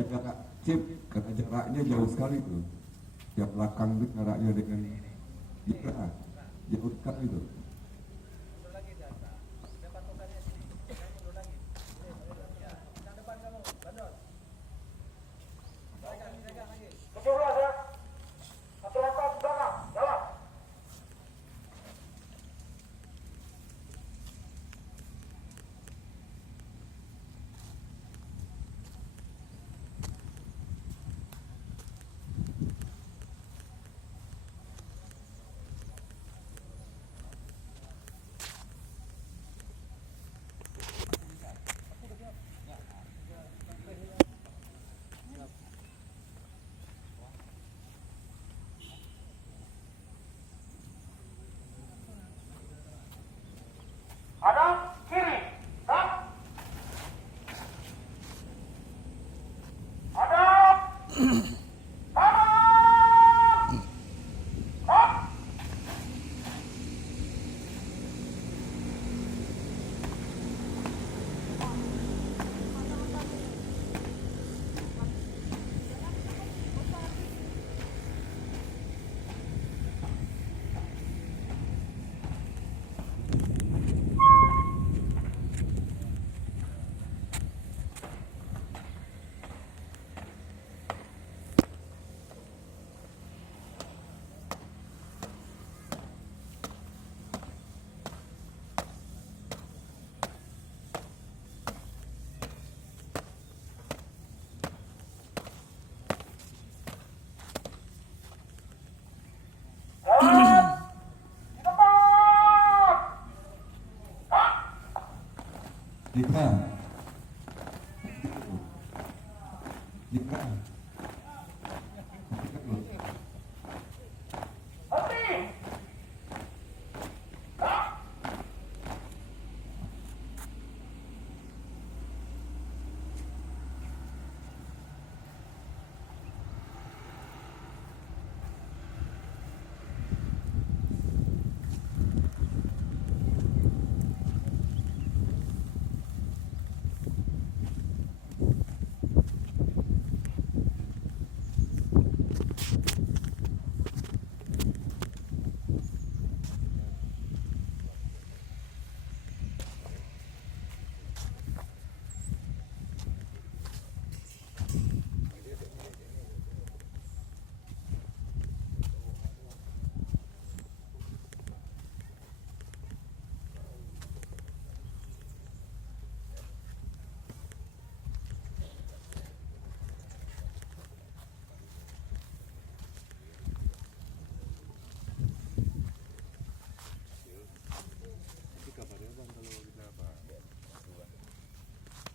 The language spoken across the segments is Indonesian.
jarak chip karena jaraknya jauh sekali tuh. Yang belakang itu jaraknya dengan jarak jauh dekat itu. Jika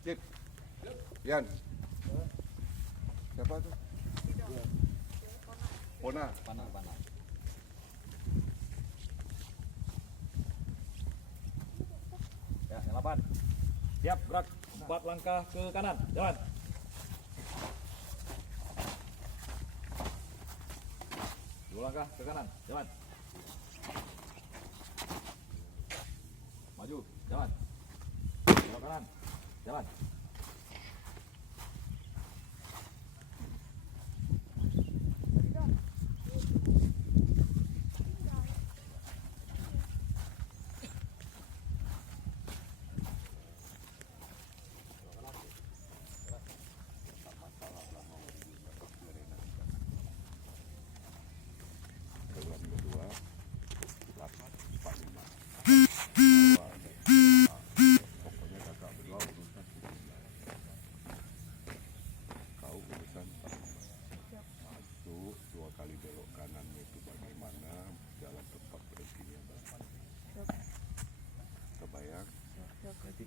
Cip, Yan, siapa tuh? Pona. Ya, yang 8. Siap, gerak. 4 langkah ke kanan. Jalan. Dua langkah ke kanan. Jalan. Maju. Jalan. Belok kanan. Jalan.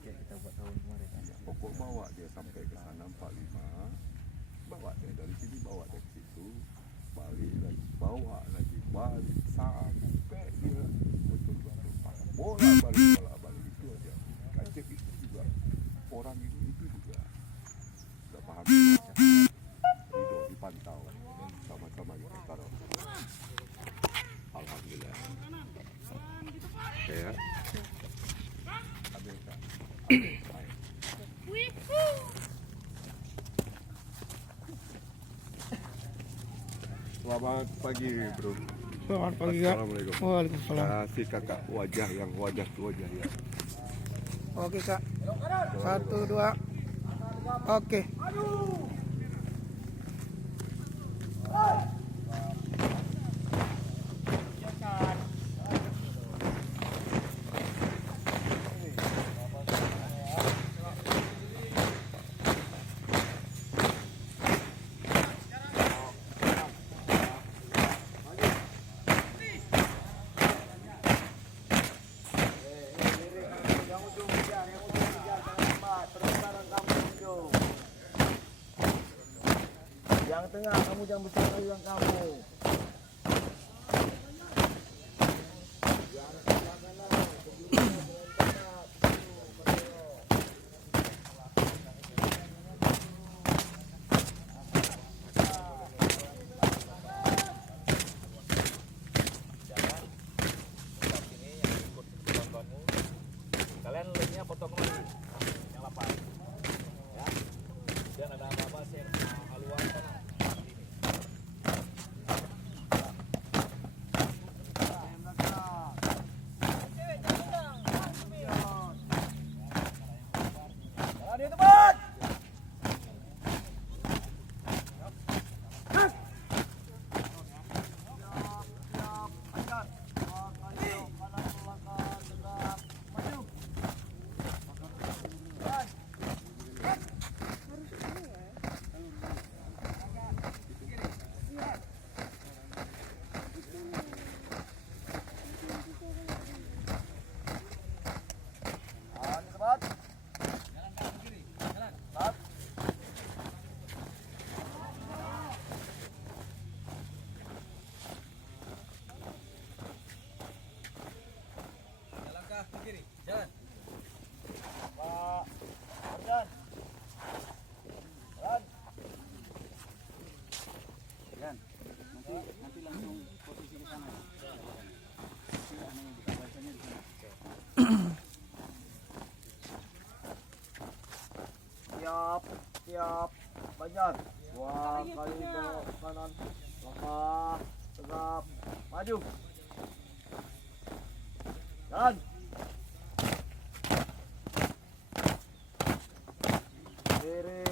Kita buat tahun kemarin. Ya, pokok bawa dia sampai ke sana 45, bawa dia dari sini, bawa dia ke situ, balik lagi, bawa lagi, balik sampai dia betul-betul bola balik itu aja. Kacek itu juga orang itu juga sudah paham semua. Ridho dipantau sama-sama kita taruh. Alhamdulillah. Ya. Selamat pagi bro. Selamat pagi kak. Assalamualaikum. Waalaikumsalam. Kasih kakak wajah yang wajah tu wajah ya. Oke kak. 1, 2. Oke. Yang tengah, kamu jangan besar yang kamu. Kalian linknya foto kembali yang 8 ya. Dan ada apa-apa share haluan sana. Di tempat. Kiri, jalan. Pak Arjan. Jalan. Kan, nanti langsung posisi ke sana. Nanti aneh buka bacanya di sana. Siap, Banjar. 2 kali ke kanan, langkah, tegap, maju. Jalan. Lirik.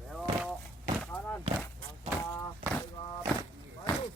Belok kanan, langkah, tegap, maju.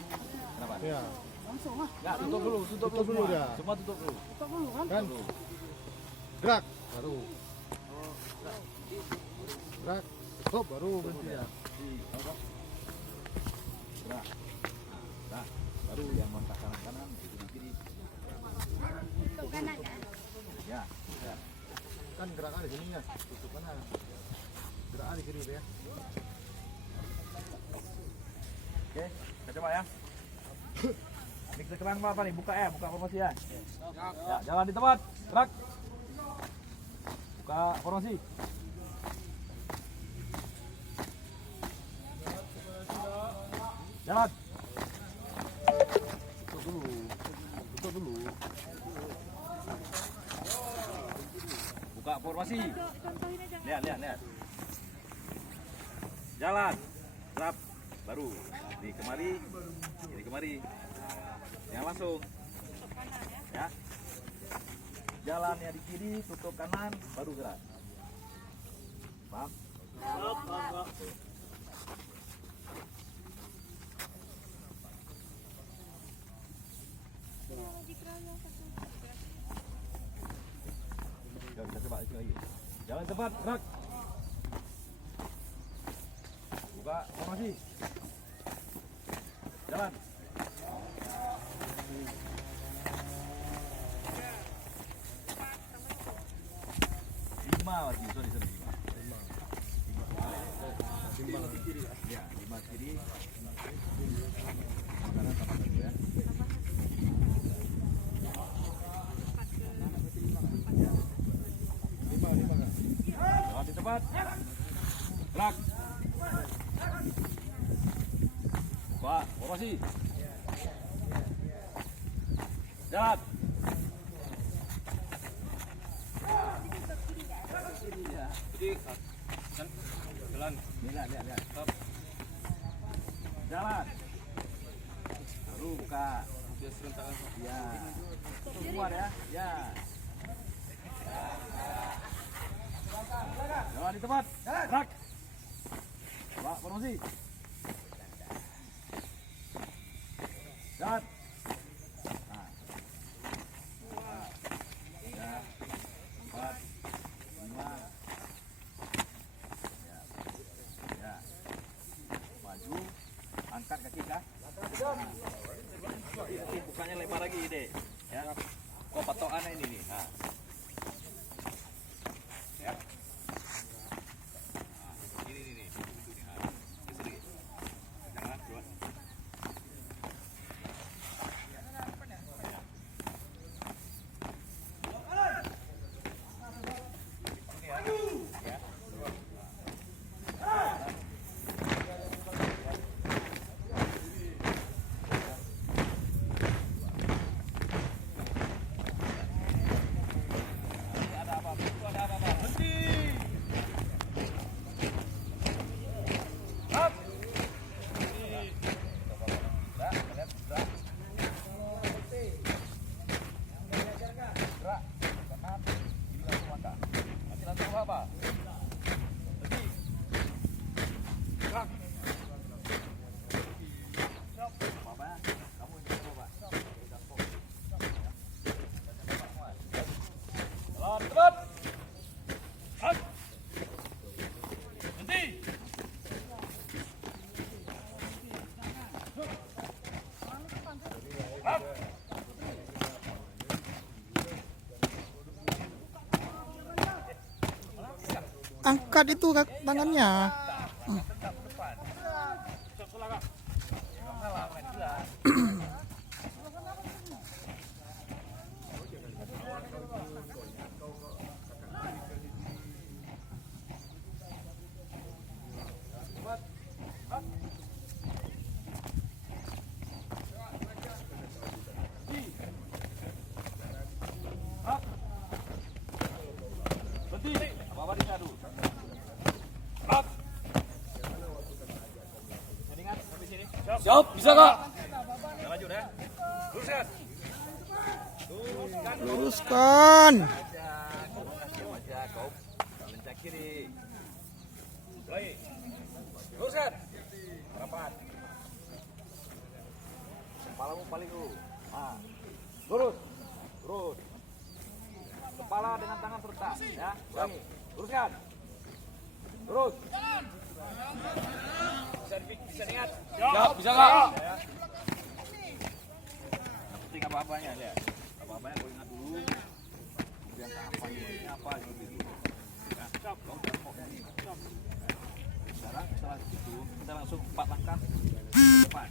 Kenapa? Ya, Langsung ah. Ya, tutup dulu Tutup dulu semua. dia. Semua tutup dulu. Tutup dulu kan. kan gerak baru gerak stop baru berhenti ya. Nah, baru yang kontak kanan itu di kiri. Untuk kanan kan? Ya, ya. Kan gerakan di sini ya tutup kanan gerakan di kiri ya. Oke, kita coba ya. Ini keterangan apa nih? Buka ya, buka formasi ya. Ya, jalan di tempat. Gerak. Buka formasi. Jalan. Tutup dulu. Tutup dulu. Buka formasi. Contohin aja. Lihat, lihat, lihat. Jalan. Gerak. Baru. Ini kemari. Ini kemari. Yang langsung. Ya. Jalannya di kiri, tutup kanan, baru gerak. Paham? Ya, kita coba itu lagi. Jalan cepat, gerak. Buka formasi. Jalan. Lima lagi, sorry, lima. Ya, lima kiri. Kanan sama satu ya. Jalan di tempat. Gerak. Buka formasi. Jalan. Jadi kan jalan. Lihat, lihat, lihat. Stop. Jalan. Baru buka. Dia serentak. Ya. Keluar ya. Ya. Jalan di tempat. Gerak. Pak formasi. Jalan. Nah. 3, 4, 5. Ya. Maju. Angkat kaki kah? Ini bukannya lebar lagi deh. Ya. Kok patokannya ini nih. Nah. Ya. Ini nih. Nah. Ini sedikit. Jangan coba. Ada apa? Berhenti. Up. Gerak, gerak, gerak. Gerak. Kanan, kiri langsung langkah. Nanti langsung apa? Berhenti. Gerak. Stop. Apa ya? Kamu ini apa, Pak? Jalan cepat. Up. Berhenti. Up. Angkat itu tangannya. Tetap depan. Stop salah, Kak. Enggak salah, main bola. Berhenti. Apa-apa disadu. Up. Mendingan sampai sini. Siap, bisa Kak? Udah lanjut ya. Luruskan. Luruskan. Luruskan. Wajah kau lencak kiri. Lagi. Luruskan. Rapat. kepalamu paling dulu. Nah, lurus, lurus. Kepala dengan tangan serta, ya. Ulangi, luruskan. Lurus. Bisa niat. Siap, bisa nggak? Ya. Yang penting apa-apanya aja. Apa-apanya kau ingat dulu. Kemudian apa ini apa gitu. Ya, kau udah mau ini. Sekarang setelah itu kita langsung 4 langkah ke depan.